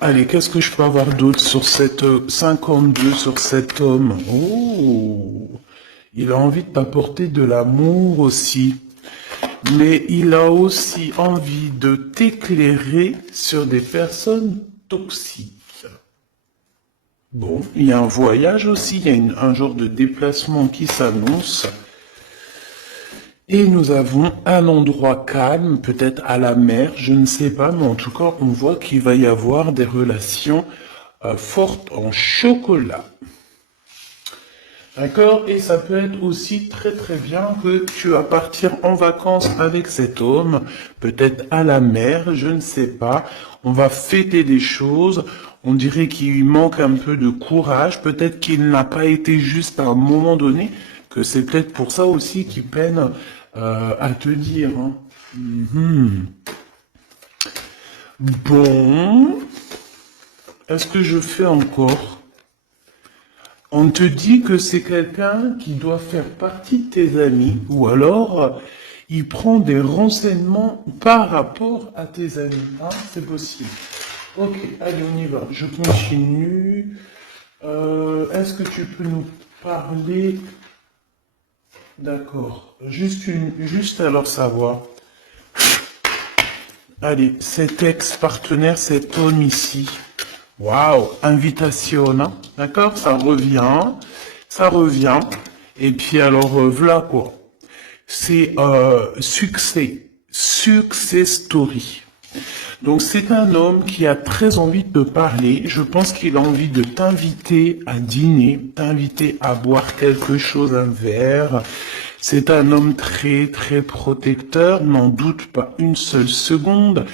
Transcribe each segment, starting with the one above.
Allez, qu'est-ce que je peux avoir d'autre sur cette 52 sur cet homme? Oh, il a envie de t'apporter de l'amour aussi. Mais il a aussi envie de t'éclairer sur des personnes toxiques. Bon, il y a un voyage aussi, il y a un genre de déplacement qui s'annonce. Et nous avons un endroit calme, peut-être à la mer, je ne sais pas, mais en tout cas, on voit qu'il va y avoir des relations fortes en chocolat. D'accord? Et ça peut être aussi très très bien que tu vas partir en vacances avec cet homme, peut-être à la mer, je ne sais pas. On va fêter des choses. On dirait qu'il lui manque un peu de courage. Peut-être qu'il n'a pas été juste à un moment donné, que c'est peut-être pour ça aussi qu'il peine à te dire, hein. Mhm. Bon, est-ce que je fais encore? On te dit que c'est quelqu'un qui doit faire partie de tes amis, ou alors il prend des renseignements par rapport à tes amis. Hein, c'est possible. Ok, allez, on y va. Je continue. Est-ce que tu peux nous parler? D'accord. Juste alors savoir. Allez, cet ex-partenaire, cet homme ici. Waouh, invitation, hein. D'accord, ça revient, ça revient. Et puis alors, voilà quoi. C'est success story. Donc c'est un homme qui a très envie de te parler. Je pense qu'il a envie de t'inviter à dîner, t'inviter à boire quelque chose, un verre. C'est un homme très très protecteur, n'en doute pas une seule seconde.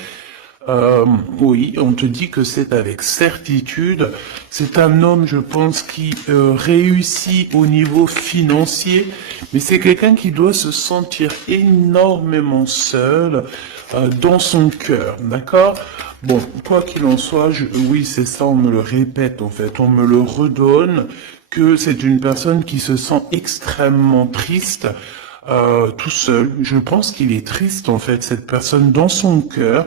Oui, on te dit que c'est avec certitude. C'est un homme, je pense, qui réussit au niveau financier, mais c'est quelqu'un qui doit se sentir énormément seul dans son cœur, d'accord? Bon, quoi qu'il en soit, oui, c'est ça, on me le répète en fait, on me le redonne, que c'est une personne qui se sent extrêmement triste. Tout seul. Je pense qu'il est triste en fait, cette personne dans son cœur.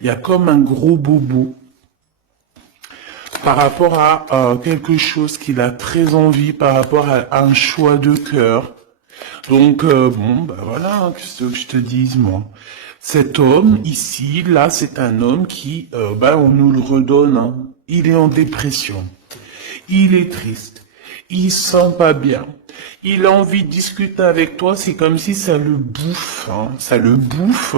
Il y a comme un gros bobo par rapport à quelque chose qu'il a très envie, par rapport à un choix de cœur. Donc, bon, bah voilà, qu'est-ce que je te dise, moi. Cet homme, ici, là, c'est un homme qui, bah, on nous le redonne, hein. Il est en dépression. Il est triste. Il sent pas bien. Il a envie de discuter avec toi, c'est comme si ça le bouffe, hein. Ça le bouffe.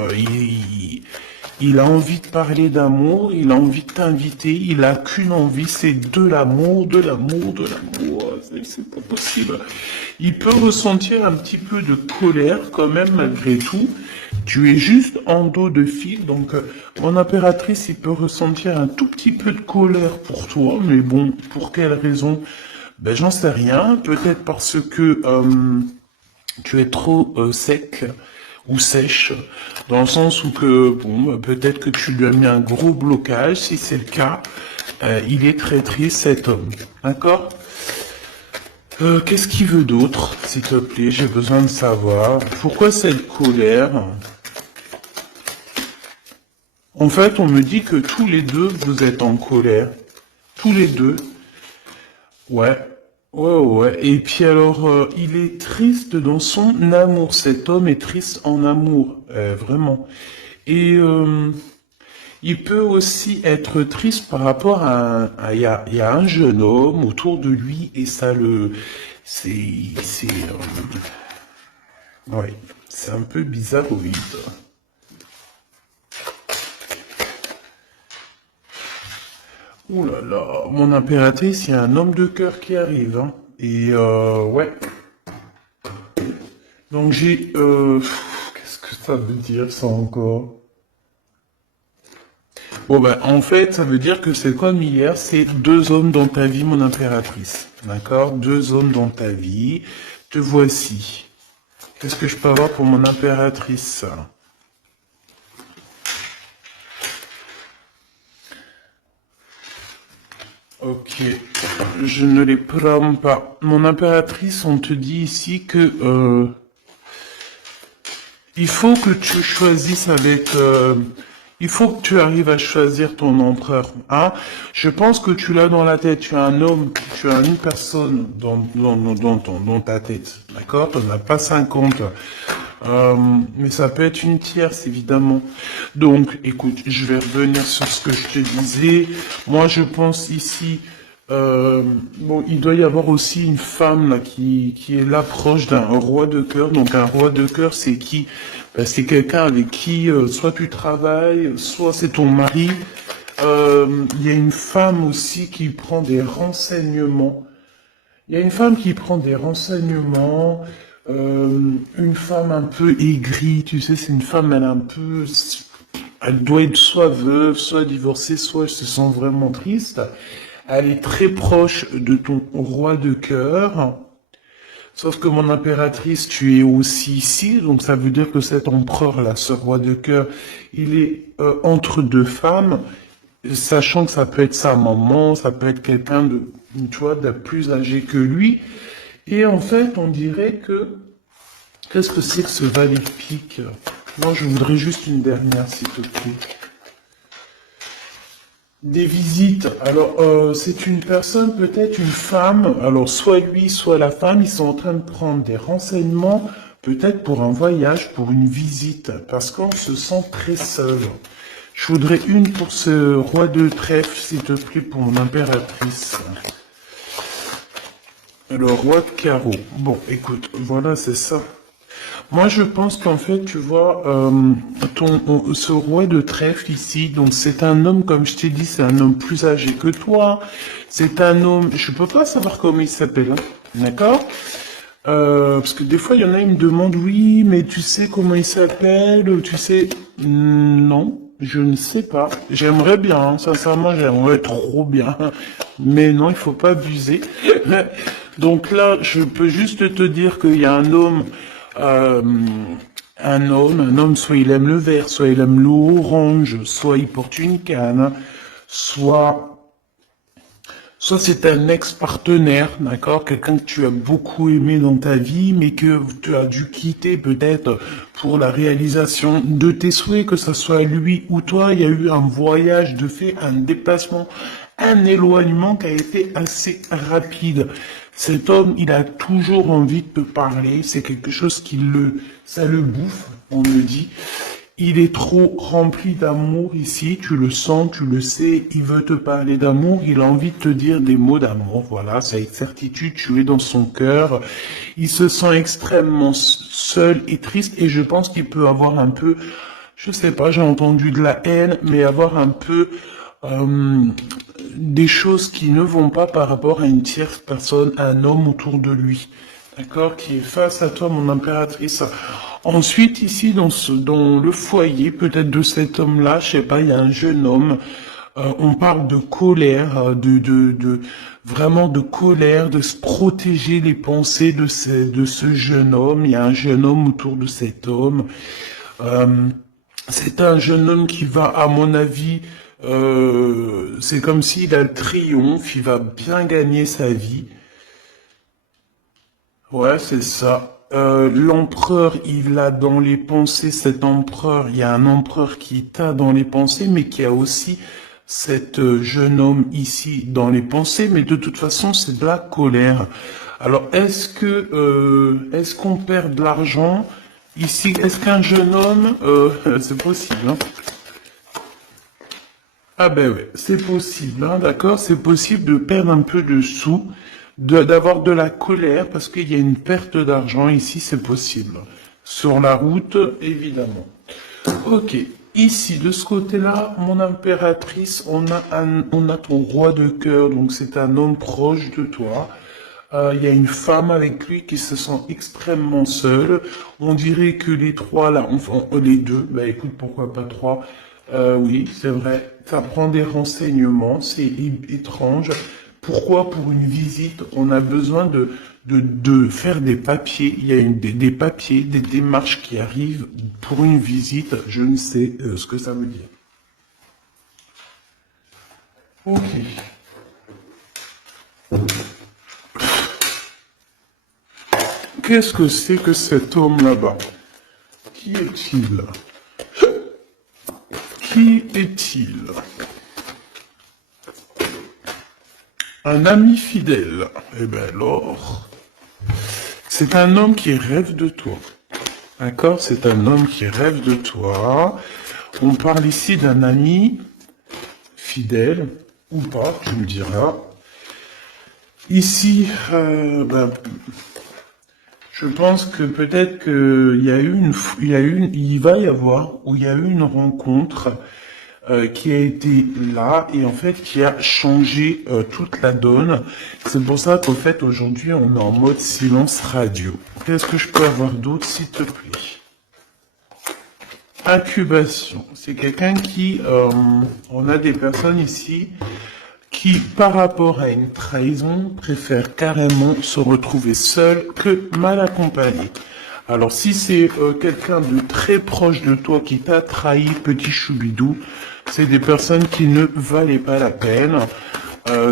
Il a envie de parler d'amour, il a envie de t'inviter, il a qu'une envie, c'est de l'amour, de l'amour, de l'amour. C'est pas possible. Il peut ressentir un petit peu de colère quand même malgré tout. Tu es juste en dos de fil, donc mon impératrice, il peut ressentir un tout petit peu de colère pour toi, mais bon, pour quelle raison? Ben j'en sais rien. Peut-être parce que tu es trop sec ou sèche, dans le sens où que, bon, bah, peut-être que tu lui as mis un gros blocage, si c'est le cas, il est très triste cet homme, d'accord? Qu'est-ce qu'il veut d'autre, s'il te plaît, j'ai besoin de savoir. Pourquoi cette colère? En fait, on me dit que tous les deux, vous êtes en colère. Tous les deux. Ouais. Ouais, ouais. Et puis alors, il est triste dans son amour. Cet homme est triste en amour, vraiment. Et il peut aussi être triste par rapport il y a un jeune homme autour de lui et ça le, ouais, c'est un peu bizarroïde. Ouh là là, mon impératrice, il y a un homme de cœur qui arrive, hein. Et ouais. Donc j'ai, qu'est-ce que ça veut dire ça encore? Bon ben en fait, ça veut dire que c'est comme hier, c'est deux hommes dans ta vie, mon impératrice. D'accord? Deux hommes dans ta vie. Te voici. Qu'est-ce que je peux avoir pour mon impératrice? Ok, je ne les prends pas. Mon impératrice, on te dit ici que il faut que tu choisisses avec Il faut que tu arrives à choisir ton empereur. Hein? Je pense que tu l'as dans la tête. Tu as un homme, tu as une personne dans ta tête. D'accord? Tu n'en as pas 50. Mais ça peut être une tierce, évidemment. Donc, écoute, je vais revenir sur ce que je te disais. Moi, je pense ici, bon, il doit y avoir aussi une femme là qui est là proche d'un roi de cœur. Donc, un roi de cœur, c'est qui? Ben, c'est quelqu'un avec qui soit tu travailles, soit c'est ton mari. Il y a une femme aussi qui prend des renseignements. Il y a une femme qui prend des renseignements, une femme un peu aigrie, tu sais, c'est une femme, elle doit être soit veuve, soit divorcée, soit elle se sent vraiment triste. Elle est très proche de ton roi de cœur. Sauf que mon impératrice, tu es aussi ici, donc ça veut dire que cet empereur-là, ce roi de cœur, il est entre deux femmes, sachant que ça peut être sa maman, ça peut être quelqu'un de, tu vois, de plus âgé que lui. Et en fait, on dirait que, qu'est-ce que c'est que ce valet de pique? Moi, je voudrais juste une dernière, s'il te plaît. Des visites. Alors, c'est une personne, peut-être une femme. Alors, soit lui, soit la femme, ils sont en train de prendre des renseignements, peut-être pour un voyage, pour une visite, parce qu'on se sent très seul. Je voudrais une pour ce roi de trèfle, s'il te plaît, pour mon impératrice. Le roi de carreau. Bon, écoute, voilà, c'est ça. Moi, je pense qu'en fait, tu vois, ce roi de trèfle ici, donc c'est un homme, comme je t'ai dit, c'est un homme plus âgé que toi. C'est un homme, je peux pas savoir comment il s'appelle, hein, d'accord? Parce que des fois, il y en a, ils me demandent, oui, mais tu sais comment il s'appelle, tu sais, non, je ne sais pas. J'aimerais bien, hein, sincèrement, j'aimerais trop bien, mais non, il faut pas abuser. Donc là, je peux juste te dire qu'il y a euh, un homme, soit il aime le vert, soit il aime l'orange, soit il porte une canne, soit c'est un ex-partenaire, d'accord, quelqu'un que tu as beaucoup aimé dans ta vie, mais que tu as dû quitter peut-être pour la réalisation de tes souhaits, que ce soit lui ou toi, il y a eu un voyage de fait, un déplacement, un éloignement qui a été assez rapide. Cet homme, il a toujours envie de te parler, c'est quelque chose ça le bouffe, on me dit. Il est trop rempli d'amour ici, tu le sens, tu le sais, il veut te parler d'amour, il a envie de te dire des mots d'amour, voilà, c'est avec certitude, tu es dans son cœur. Il se sent extrêmement seul et triste et je pense qu'il peut avoir un peu, je sais pas, j'ai entendu de la haine, mais avoir un peu des choses qui ne vont pas par rapport à une tierce personne, à un homme autour de lui. D'accord, qui est face à toi, mon impératrice. Ensuite, ici, dans le foyer, peut-être de cet homme-là, je sais pas, il y a un jeune homme. On parle de colère, vraiment de colère, de se protéger les pensées de ce jeune homme. Il y a un jeune homme autour de cet homme. Euh, c'est un jeune homme qui va, à mon avis, c'est comme s'il a le triomphe, il va bien gagner sa vie. Ouais, c'est ça. L'empereur, il a dans les pensées cet empereur. Il y a un empereur qui t'a dans les pensées, mais qui a aussi cet jeune homme ici dans les pensées. Mais de toute façon, c'est de la colère. Alors, est-ce qu'on perd de l'argent ici? Est-ce qu'un jeune homme, c'est possible, hein? Ah ben ouais, c'est possible, hein, d'accord? C'est possible de perdre un peu de sous, d'avoir de la colère, parce qu'il y a une perte d'argent ici, c'est possible. Sur la route, évidemment. Ok, ici, de ce côté-là, mon impératrice, on a ton roi de cœur, donc c'est un homme proche de toi. Il y a une femme avec lui qui se sent extrêmement seule. On dirait que les trois là, enfin les deux, bah écoute, pourquoi pas trois? Oui, c'est vrai. Ça prend des renseignements, c'est étrange. Pourquoi pour une visite on a besoin de faire des papiers? Il y a des papiers, des démarches qui arrivent pour une visite. Je ne sais ce que ça veut dire. Ok. Qu'est-ce que c'est que cet homme là-bas? Qui est-il? Qui est-il? Un ami fidèle. Eh bien alors, c'est un homme qui rêve de toi. D'accord? C'est un homme qui rêve de toi. On parle ici d'un ami fidèle, ou pas, tu me diras. Ici, je pense que peut-être il va y avoir, ou il y a eu une rencontre qui a été là et en fait qui a changé toute la donne. C'est pour ça qu'en fait aujourd'hui on est en mode silence radio. Qu'est-ce que je peux avoir d'autre s'il te plaît? Incubation. C'est quelqu'un qui, on a des personnes ici qui, par rapport à une trahison, préfèrent carrément se retrouver seul que mal accompagné. Alors si c'est quelqu'un de très proche de toi qui t'a trahi, petit choubidou, c'est des personnes qui ne valaient pas la peine.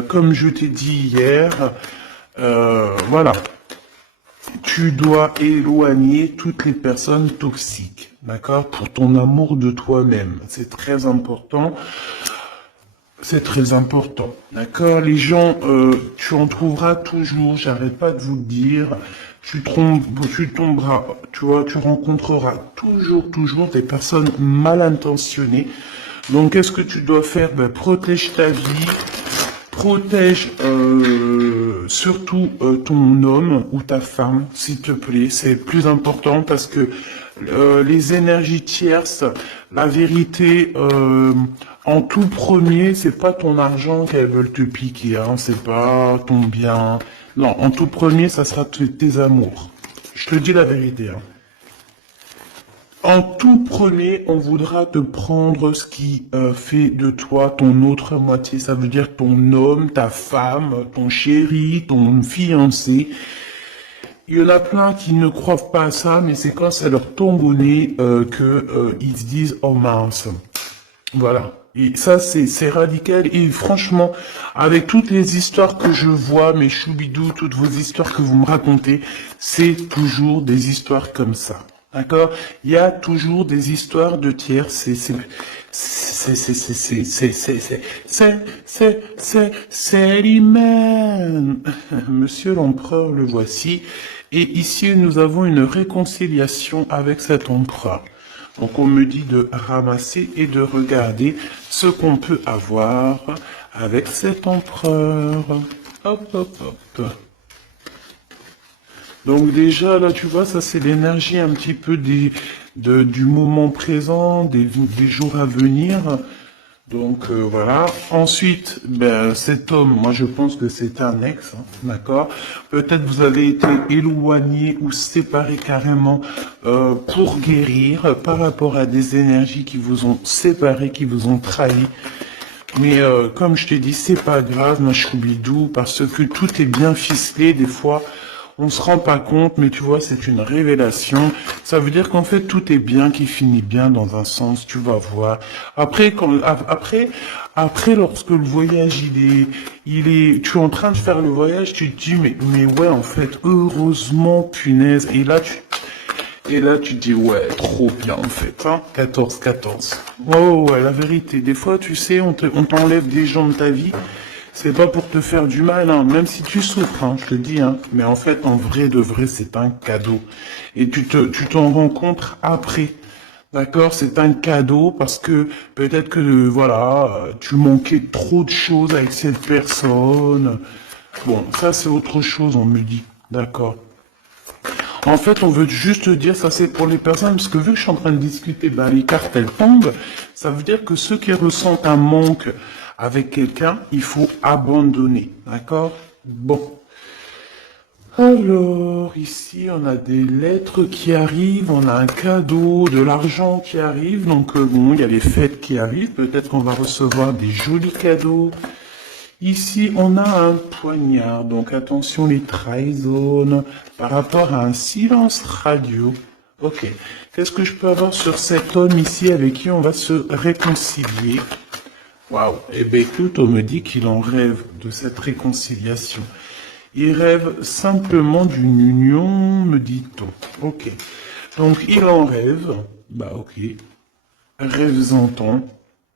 Comme je t'ai dit hier, voilà. Tu dois éloigner toutes les personnes toxiques, d'accord? Pour ton amour de toi-même. C'est très important. C'est très important, d'accord? Les gens, tu en trouveras toujours, j'arrête pas de vous le dire. Tu tomberas, tu vois, tu rencontreras toujours des personnes mal intentionnées. Donc, qu'est-ce que tu dois faire? Ben, protège ta vie, protège surtout ton homme ou ta femme, s'il te plaît. C'est plus important parce que les énergies tierces, la vérité, en tout premier, c'est pas ton argent qu'elles veulent te piquer, hein, c'est pas ton bien. Non, en tout premier, ça sera tes amours. Je te dis la vérité, hein. En tout premier, on voudra te prendre ce qui fait de toi ton autre moitié. Ça veut dire ton homme, ta femme, ton chéri, ton fiancé. Il y en a plein qui ne croient pas à ça, mais c'est quand ça leur tombe au nez ils se disent oh mince. Voilà. Et ça, c'est radical. Et franchement, avec toutes les histoires que je vois, mes choubidous, toutes vos histoires que vous me racontez, c'est toujours des histoires comme ça. D'accord? Il y a toujours des histoires de tiers. C'est l'humain. Monsieur l'empereur, le voici. Et ici, nous avons une réconciliation avec cet empereur. Donc on me dit de ramasser et de regarder ce qu'on peut avoir avec cet empereur. Hop, hop, hop. Donc déjà là tu vois ça c'est l'énergie un petit peu du moment présent, des jours à venir. Donc voilà. Ensuite, ben, cet homme, moi je pense que c'est un ex, hein, d'accord? Peut-être vous avez été éloigné ou séparé carrément pour guérir par rapport à des énergies qui vous ont séparé, qui vous ont trahi. Mais comme je t'ai dit, c'est pas grave, ma choubidou, parce que tout est bien ficelé. Des fois, on se rend pas compte, mais tu vois, c'est une révélation. Ça veut dire qu'en fait, tout est bien, qui finit bien dans un sens, tu vas voir. Après, lorsque le voyage, tu es en train de faire le voyage, tu te dis, mais ouais, en fait, heureusement, punaise. Et là, tu te dis, ouais, trop bien, en fait, hein. 14-14. Oh, ouais, la vérité. Des fois, tu sais, on t'enlève des gens de ta vie. C'est pas pour te faire du mal, hein, même si tu souffres, hein, je te dis, hein. Mais en fait, en vrai de vrai, c'est un cadeau. Et tu t'en rends compte après. D'accord? C'est un cadeau parce que peut-être que, voilà, tu manquais trop de choses avec cette personne. Bon, ça, c'est autre chose, on me dit. D'accord? En fait, on veut juste dire, ça c'est pour les personnes, parce que vu que je suis en train de discuter, ben, les cartes elles tombent, ça veut dire que ceux qui ressentent un manque avec quelqu'un, il faut abandonner, d'accord? Bon. Alors, ici, on a des lettres qui arrivent, on a un cadeau, de l'argent qui arrive, donc bon, il y a les fêtes qui arrivent, peut-être qu'on va recevoir des jolis cadeaux. Ici, on a un poignard, donc attention les trahisons par rapport à un silence radio. Ok, qu'est-ce que je peux avoir sur cet homme ici avec qui on va se réconcilier? Waouh, eh bien écoute, on me dit qu'il en rêve de cette réconciliation. Il rêve simplement d'une union, me dit-on. Ok, donc il en rêve, bah ok, rêve-en-t-on.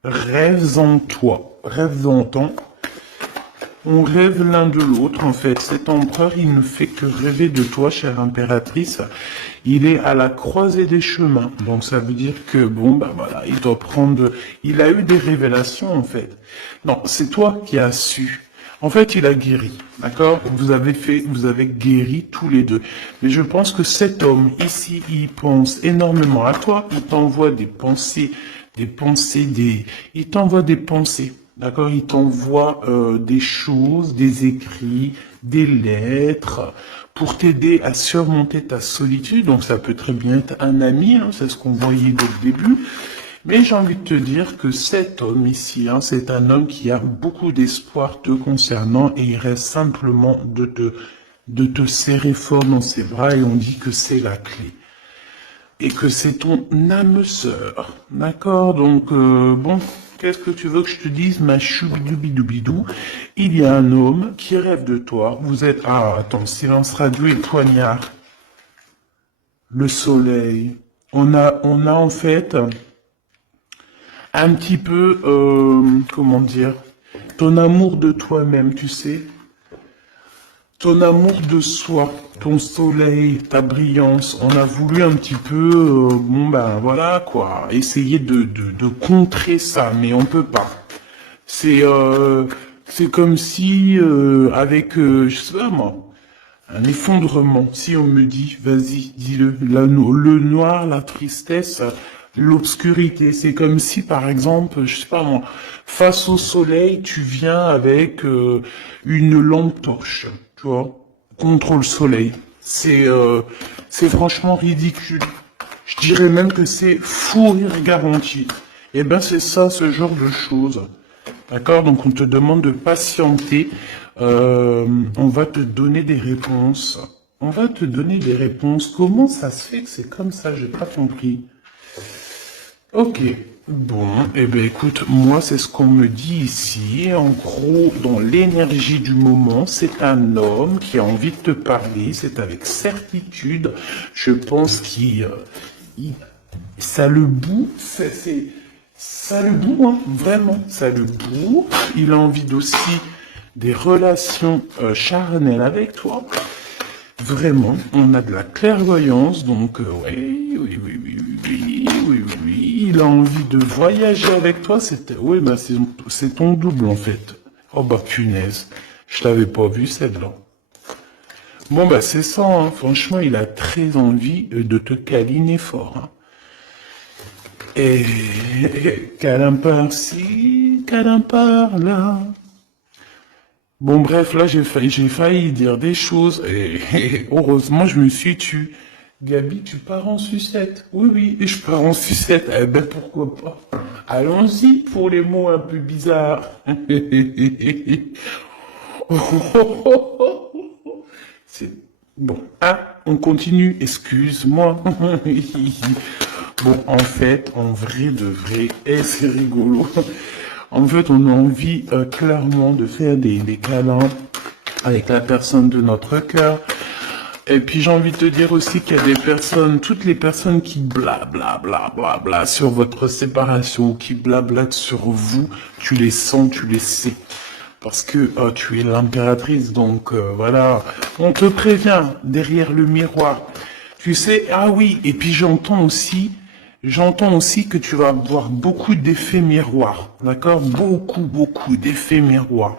rêves en toi, rêves en toi. On rêve l'un de l'autre, en fait. Cet empereur, il ne fait que rêver de toi, chère impératrice. Il est à la croisée des chemins. Donc, ça veut dire que, bon, bah voilà, il doit prendre... Il a eu des révélations, en fait. Non, c'est toi qui as su. En fait, il a guéri, d'accord? Vous avez guéri tous les deux. Mais je pense que cet homme, ici, il pense énormément à toi. Il t'envoie il t'envoie des pensées. D'accord, il t'envoie des choses, des écrits, des lettres pour t'aider à surmonter ta solitude. Donc ça peut très bien être un ami, hein, c'est ce qu'on voyait dès le début. Mais j'ai envie de te dire que cet homme ici, hein, c'est un homme qui a beaucoup d'espoir te concernant et il reste simplement de te serrer fort dans ses bras et on dit que c'est la clé. Et que c'est ton âme sœur. D'accord? Donc, bon, qu'est-ce que tu veux que je te dise, ma choubidoubidou? Il y a un homme qui rêve de toi. Vous êtes... Ah, attends, silence radio et poignard. Le soleil. On a en fait un petit peu, comment dire, ton amour de toi-même, tu sais. Ton amour de soi, ton soleil, ta brillance, on a voulu un petit peu, bon ben voilà quoi, essayer de contrer ça, mais on peut pas. C'est comme si avec, je sais pas moi, un effondrement. Si on me dit, vas-y, dis-le, le noir, la tristesse, l'obscurité, c'est comme si par exemple, je sais pas moi, face au soleil, tu viens avec une lampe torche, tu vois, contre le soleil. C'est franchement ridicule. Je dirais même que c'est fou rire garanti. Eh ben c'est ça, ce genre de choses. D'accord? Donc on te demande de patienter. On va te donner des réponses. On va te donner des réponses. Comment ça se fait que c'est comme ça? J'ai pas compris. Ok. Bon, eh ben écoute, moi c'est ce qu'on me dit ici. En gros, dans l'énergie du moment, c'est un homme qui a envie de te parler. C'est avec certitude. Je pense ça le boue. Ça le boue, hein, vraiment. Ça le boue. Il a envie d'aussi des relations charnelles avec toi. Vraiment, on a de la clairvoyance, donc oui, il a envie de voyager avec toi, oui, bah c'est ton double en fait. Oh bah punaise, je l'avais pas vu celle-là. Bon bah c'est ça, hein. Franchement, il a très envie de te câliner fort. Hein. Et câlin par-ci, câlin par-là. Bon bref, là j'ai failli dire des choses et heureusement je me suis tu. Gabi, tu pars en sucette. Oui, oui, et je pars en sucette. Eh ben pourquoi pas. Allons-y pour les mots un peu bizarres. C'est bon. Ah, on continue. Excuse-moi. Bon, en fait, en vrai de vrai, c'est rigolo. En fait, on a envie clairement de faire des câlins avec la personne de notre cœur. Et puis j'ai envie de te dire aussi qu'il y a des personnes, toutes les personnes qui bla sur votre séparation, qui blablatent sur vous, tu les sens, tu les sais. Parce que tu es l'impératrice, donc voilà. On te prévient derrière le miroir. Tu sais, ah oui, et puis j'entends aussi que tu vas avoir beaucoup d'effets miroirs, d'accord? Beaucoup d'effets miroirs.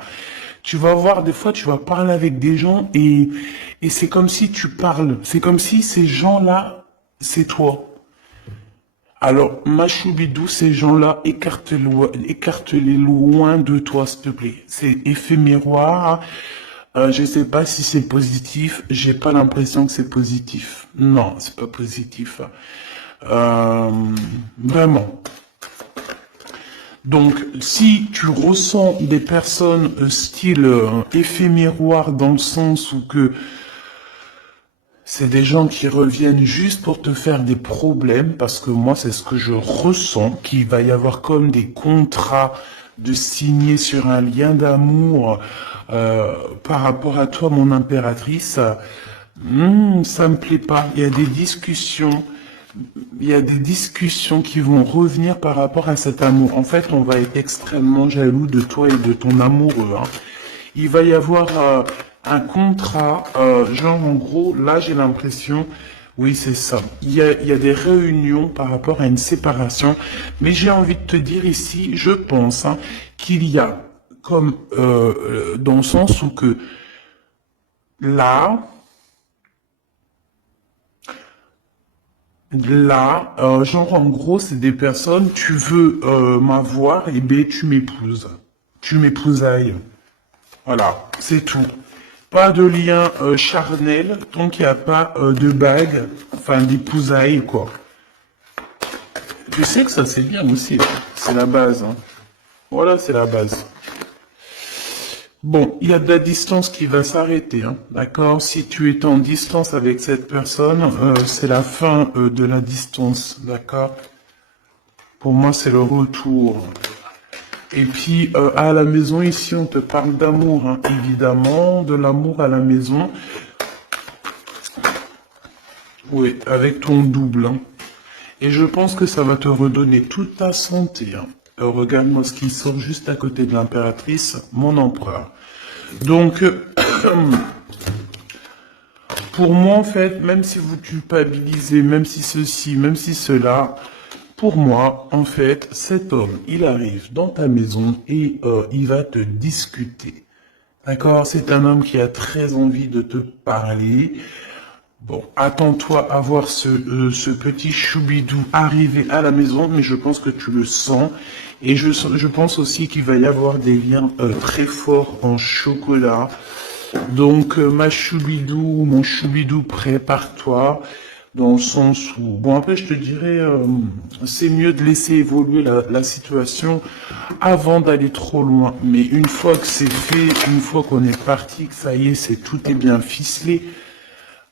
Tu vas voir, des fois, tu vas parler avec des gens et c'est comme si tu parles. C'est comme si ces gens-là, c'est toi. Alors, ma choubidou, ces gens-là, écarte-les loin de toi, s'il te plaît. C'est effet miroir. Je sais pas si c'est positif. J'ai pas l'impression que c'est positif. Non, c'est pas positif. Vraiment. Donc, si tu ressens des personnes style effet miroir dans le sens où que c'est des gens qui reviennent juste pour te faire des problèmes, parce que moi, c'est ce que je ressens, qu'il va y avoir comme des contrats de signer sur un lien d'amour par rapport à toi, mon impératrice. Ça me plaît pas. Il y a des discussions. il y a des discussions qui vont revenir par rapport à cet amour. En fait, on va être extrêmement jaloux de toi et de ton amoureux, hein. Il va y avoir un contrat, genre en gros, là j'ai l'impression, oui c'est ça, il y a des réunions par rapport à une séparation, mais j'ai envie de te dire ici, je pense, hein, qu'il y a comme dans le sens où que là, genre en gros, c'est des personnes, tu veux m'avoir, et ben tu m'épouses. Tu m'épousailles. Voilà, c'est tout. Pas de lien charnel tant qu'il n'y a pas de bague, enfin d'épousailles, quoi. Tu sais que ça c'est bien aussi, c'est la base, hein. Voilà, c'est la base. Bon, il y a de la distance qui va s'arrêter, hein, d'accord? Si tu es en distance avec cette personne, c'est la fin de la distance, d'accord? Pour moi, c'est le retour. Et puis, à la maison, ici, on te parle d'amour, hein, évidemment, de l'amour à la maison. Oui, avec ton double, hein. Et je pense que ça va te redonner toute ta santé, hein. Regarde-moi ce qui sort juste à côté de l'impératrice, mon empereur. Donc, pour moi, en fait, même si vous culpabilisez, même si ceci, même si cela, pour moi, en fait, cet homme, il arrive dans ta maison et il va te discuter. D'accord? C'est un homme qui a très envie de te parler. Bon, attends-toi à voir ce petit choubidou arriver à la maison, mais je pense que tu le sens. Et je pense aussi qu'il va y avoir des liens très forts en chocolat. Donc, ma choubidou, mon choubidou, prépare-toi. Dans le sens où, bon après je te dirais, c'est mieux de laisser évoluer la situation avant d'aller trop loin. Mais une fois que c'est fait, une fois qu'on est parti, que ça y est, c'est tout est bien ficelé.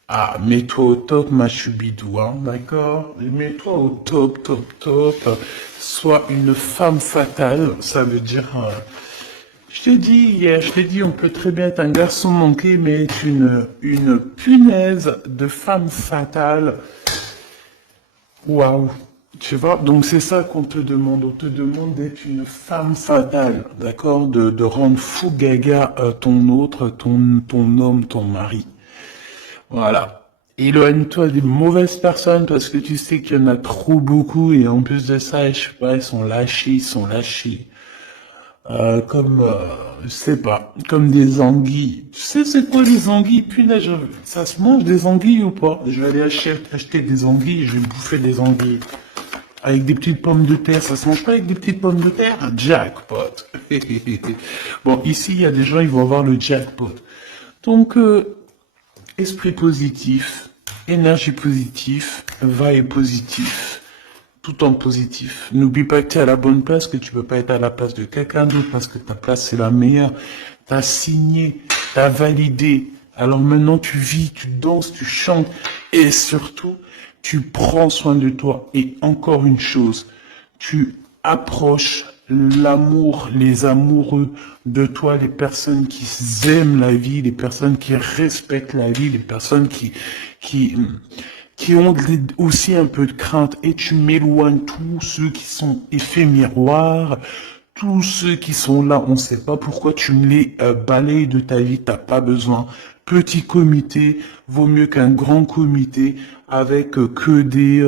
Ah, mets-toi au top, ma chubidou, hein, d'accord? Mets-toi au top, top, top. Sois une femme fatale, ça veut dire... je t'ai dit hier, je t'ai dit, on peut très bien être un garçon manqué, mais être une punaise de femme fatale. Waouh! Tu vois, donc c'est ça qu'on te demande. On te demande d'être une femme fatale, d'accord? De rendre fou gaga ton autre, ton homme, ton mari. Voilà. Éloigne-toi des mauvaises personnes parce que tu sais qu'il y en a trop beaucoup et en plus de ça, je sais pas, ils sont lâchés, ils sont lâchés. Comme, je sais pas, comme des anguilles. Tu sais c'est quoi les anguilles? Punaise, ça se mange des anguilles ou pas? Je vais aller acheter des anguilles, je vais bouffer des anguilles. Avec des petites pommes de terre, ça se mange pas avec des petites pommes de terre? Jackpot. Bon, ici, il y a des gens, ils vont avoir le jackpot. Donc, esprit positif, énergie positive, vibe positif, tout en positif. N'oublie pas que tu es à la bonne place, que tu peux pas être à la place de quelqu'un d'autre parce que ta place c'est la meilleure. T'as signé, t'as validé. Alors maintenant tu vis, tu danses, tu chantes et surtout tu prends soin de toi. Et encore une chose, tu approches l'amour, les amoureux de toi, les personnes qui aiment la vie, les personnes qui respectent la vie, les personnes qui ont aussi un peu de crainte. Et tu m'éloignes tous ceux qui sont effets miroirs, tous ceux qui sont là, on ne sait pas pourquoi tu me les balayes de ta vie, t'as pas besoin. Petit comité vaut mieux qu'un grand comité avec que des